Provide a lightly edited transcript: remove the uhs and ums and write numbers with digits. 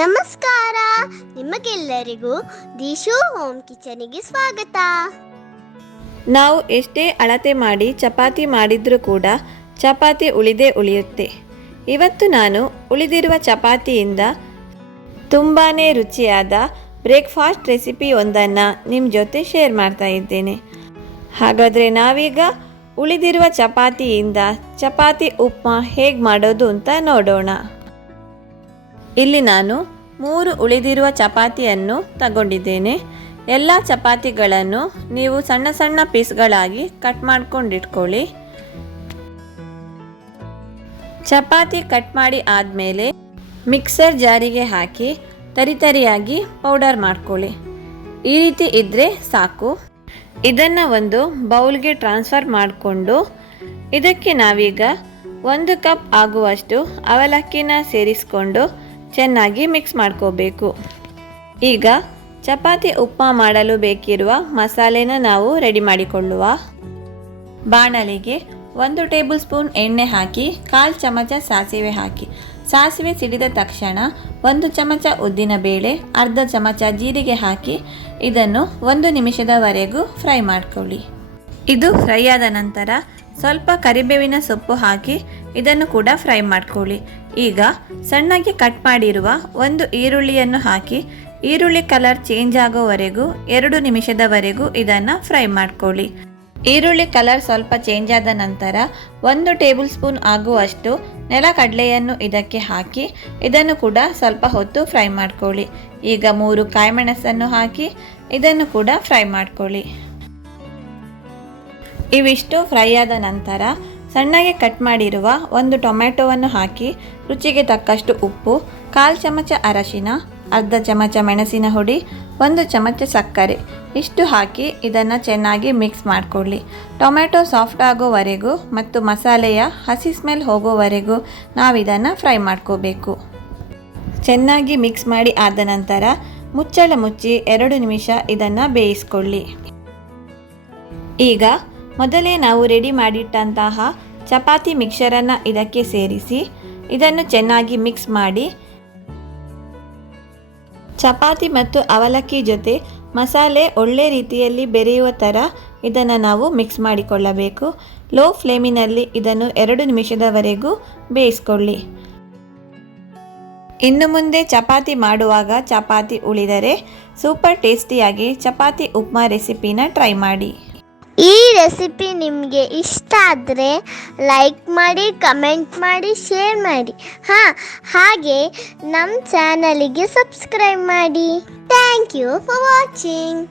ನಮಸ್ಕಾರ, ನಿಮಗೆಲ್ಲರಿಗೂ ದಿಶು ಹೋಮ್ ಕಿಚನಿಗೆ ಸ್ವಾಗತ. ನಾವು ಎಷ್ಟೇ ಅಳತೆ ಮಾಡಿ ಚಪಾತಿ ಮಾಡಿದರೂ ಕೂಡ ಚಪಾತಿ ಉಳಿದೇ ಉಳಿಯುತ್ತೆ. ಇವತ್ತು ನಾನು ಉಳಿದಿರುವ ಚಪಾತಿಯಿಂದ ತುಂಬಾ ರುಚಿಯಾದ ಬ್ರೇಕ್ಫಾಸ್ಟ್ ರೆಸಿಪಿ ಒಂದನ್ನು ನಿಮ್ಮ ಜೊತೆ ಶೇರ್ ಮಾಡ್ತಾ ಇದ್ದೇನೆ. ಹಾಗಾದರೆ ನಾವೀಗ ಉಳಿದಿರುವ ಚಪಾತಿಯಿಂದ ಚಪಾತಿ ಉಪ್ಮಾ ಹೇಗೆ ಮಾಡೋದು ಅಂತ ನೋಡೋಣ. ಇಲ್ಲಿ ನಾನು 3 ಉಳಿದಿರುವ ಚಪಾತಿಯನ್ನು ತಗೊಂಡಿದ್ದೇನೆ. ಎಲ್ಲ ಚಪಾತಿಗಳನ್ನು ನೀವು ಸಣ್ಣ ಸಣ್ಣ ಪೀಸ್ಗಳಾಗಿ ಕಟ್ ಮಾಡ್ಕೊಂಡಿಟ್ಕೊಳ್ಳಿ. ಚಪಾತಿ ಕಟ್ ಮಾಡಿ ಆದಮೇಲೆ ಮಿಕ್ಸರ್ ಜಾರಿಗೆ ಹಾಕಿ ತರಿತರಿಯಾಗಿ ಪೌಡರ್ ಮಾಡ್ಕೊಳ್ಳಿ. ಈ ರೀತಿ ಇದ್ದರೆ ಸಾಕು. ಇದನ್ನು ಒಂದು ಬೌಲ್ಗೆ ಟ್ರಾನ್ಸ್ಫರ್ ಮಾಡಿಕೊಂಡು ಇದಕ್ಕೆ ನಾವೀಗ 1 ಕಪ್ ಆಗುವಷ್ಟು ಅವಲಕ್ಕಿನ ಸೇರಿಸ್ಕೊಂಡು ಚೆನ್ನಾಗಿ ಮಿಕ್ಸ್ ಮಾಡ್ಕೋಬೇಕು. ಈಗ ಚಪಾತಿ ಉಪ್ಮಾ ಮಾಡಲು ಬೇಕಿರುವ ಮಸಾಲೆನ ನಾವು ರೆಡಿ ಮಾಡಿಕೊಳ್ಳುವ. ಬಾಣಲಿಗೆ 1 ಟೇಬಲ್ ಸ್ಪೂನ್ ಎಣ್ಣೆ ಹಾಕಿ 1/4 ಚಮಚ ಸಾಸಿವೆ ಹಾಕಿ. ಸಾಸಿವೆ ಸಿಡಿದ ತಕ್ಷಣ 1 ಚಮಚ ಉದ್ದಿನ ಬೇಳೆ, ಅರ್ಧ ಚಮಚ ಜೀರಿಗೆ ಹಾಕಿ ಇದನ್ನು 1 ನಿಮಿಷದವರೆಗೂ ಫ್ರೈ ಮಾಡ್ಕೊಳ್ಳಿ. ಇದು ಫ್ರೈ ಆದ ನಂತರ ಸ್ವಲ್ಪ ಕರಿಬೇವಿನ ಸೊಪ್ಪು ಹಾಕಿ ಇದನ್ನು ಕೂಡ ಫ್ರೈ ಮಾಡ್ಕೊಳ್ಳಿ. ಈಗ ಸಣ್ಣಗೆ ಕಟ್ ಮಾಡಿರುವ 1 ಈರುಳ್ಳಿಯನ್ನು ಹಾಕಿ ಈರುಳ್ಳಿ ಕಲರ್ ಚೇಂಜ್ ಆಗೋವರೆಗೂ 2 ನಿಮಿಷದವರೆಗೂ ಇದನ್ನು ಫ್ರೈ ಮಾಡ್ಕೊಳ್ಳಿ. ಈರುಳ್ಳಿ ಕಲರ್ ಸ್ವಲ್ಪ ಚೇಂಜ್ ಆದ ನಂತರ 1 ಟೇಬಲ್ ಸ್ಪೂನ್ ಆಗುವಷ್ಟು ನೆಲಕಡಲೆಯನ್ನು ಇದಕ್ಕೆ ಹಾಕಿ ಇದನ್ನು ಕೂಡ ಸ್ವಲ್ಪ ಹೊತ್ತು ಫ್ರೈ ಮಾಡ್ಕೊಳ್ಳಿ. ಈಗ 3 ಕಾಯಿಮೆಣಸನ್ನು ಹಾಕಿ ಇದನ್ನು ಕೂಡ ಫ್ರೈ ಮಾಡ್ಕೊಳ್ಳಿ. ಇವಿಷ್ಟು ಫ್ರೈ ಆದ ನಂತರ ಸಣ್ಣಗೆ ಕಟ್ ಮಾಡಿರುವ 1 ಟೊಮೆಟೊವನ್ನು ಹಾಕಿ ರುಚಿಗೆ ತಕ್ಕಷ್ಟು ಉಪ್ಪು, 1/4 ಚಮಚ ಅರಶಿನ, ಅರ್ಧ ಚಮಚ ಮೆಣಸಿನ ಹುಡಿ, 1 ಚಮಚ ಸಕ್ಕರೆ ಇಷ್ಟು ಹಾಕಿ ಇದನ್ನು ಚೆನ್ನಾಗಿ ಮಿಕ್ಸ್ ಮಾಡಿಕೊಳ್ಳಿ. ಟೊಮೆಟೊ ಸಾಫ್ಟ್ ಆಗೋವರೆಗೂ ಮತ್ತು ಮಸಾಲೆಯ ಹಸಿ ಸ್ಮೆಲ್ ಹೋಗೋವರೆಗೂ ನಾವಿದನ್ನು ಫ್ರೈ ಮಾಡ್ಕೋಬೇಕು. ಚೆನ್ನಾಗಿ ಮಿಕ್ಸ್ ಮಾಡಿ ಆದ ನಂತರ ಮುಚ್ಚಳ ಮುಚ್ಚಿ 2 ನಿಮಿಷ ಇದನ್ನು ಬೇಯಿಸ್ಕೊಳ್ಳಿ. ಈಗ ಮೊದಲೇ ನಾವು ರೆಡಿ ಮಾಡಿಟ್ಟಂತಹ ಚಪಾತಿ ಮಿಕ್ಸರನ್ನು ಇದಕ್ಕೆ ಸೇರಿಸಿ ಇದನ್ನು ಚೆನ್ನಾಗಿ ಮಿಕ್ಸ್ ಮಾಡಿ ಚಪಾತಿ ಮತ್ತು ಅವಲಕ್ಕಿ ಜೊತೆ ಮಸಾಲೆ ಒಳ್ಳೆ ರೀತಿಯಲ್ಲಿ ಬೆರೆಯುವ ಥರ ಇದನ್ನು ನಾವು ಮಿಕ್ಸ್ ಮಾಡಿಕೊಳ್ಳಬೇಕು. ಲೋ ಫ್ಲೇಮಿನಲ್ಲಿ ಇದನ್ನು 2 ನಿಮಿಷದವರೆಗೂ ಬೇಯಿಸ್ಕೊಳ್ಳಿ. ಇನ್ನು ಮುಂದೆ ಚಪಾತಿ ಮಾಡುವಾಗ ಚಪಾತಿ ಉಳಿದರೆ ಸೂಪರ್ ಟೇಸ್ಟಿಯಾಗಿ ಚಪಾತಿ ಉಪ್ಮಾ ರೆಸಿಪಿನ ಟ್ರೈ ಮಾಡಿ. ಈ ರೆಸಿಪಿ ನಿಮಗೆ ಇಷ್ಟ ಆದರೆ ಲೈಕ್ ಮಾಡಿ, ಕಮೆಂಟ್ ಮಾಡಿ, ಶೇರ್ ಮಾಡಿ. ಹಾಗೆ ನಮ್ಮ ಚಾನಲಿಗೆ ಸಬ್ಸ್ಕ್ರೈಬ್ ಮಾಡಿ. Thank you for watching.